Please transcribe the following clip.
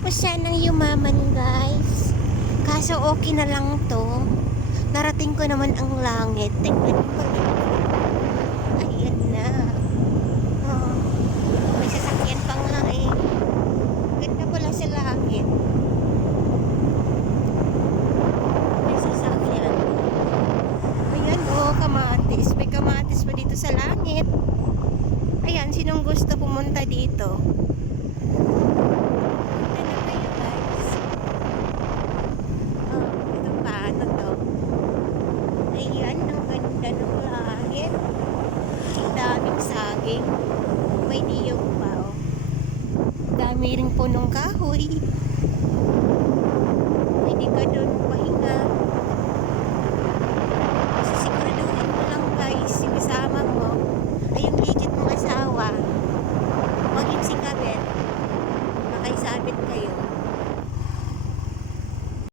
po sanang yumaman guys. Kaso okay na lang to. Narating ko naman ang langit. Tingnan ko. Ayan na. Oh, may sasakyan pa nga eh. Ganda pala sa langit. May sasakyan. Ayan oh, kamatis. May kamatis pa dito sa langit. Ayan, sinong gusto pumunta dito? Punta na kayo guys. Oh, ito pa, ano to? Ayan, ang ganda ng langit. Ang daming saging. May niyog pa, oh. Dami rin punong kahoy. Pwede ka doon pahinga. Kasi siguraduhin mo lang guys, yung kasama mo, ay yung legit mong asawa. Huwag yung singkabit. Makaisabit kayo.